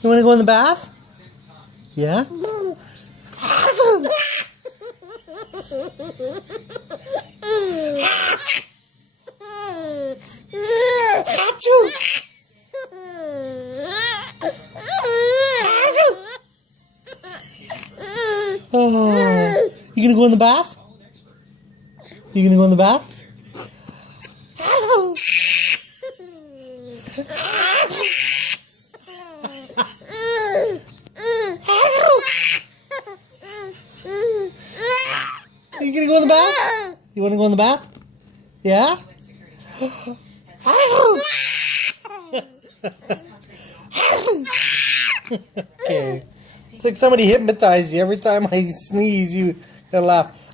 You want to go in the bath? Yeah? Oh, you gonna go in the bath? You gonna go in the bath? You gonna go in the bath? You wanna go in the bath? Yeah? Okay. It's like somebody hypnotized you. Every time I sneeze, you gotta laugh.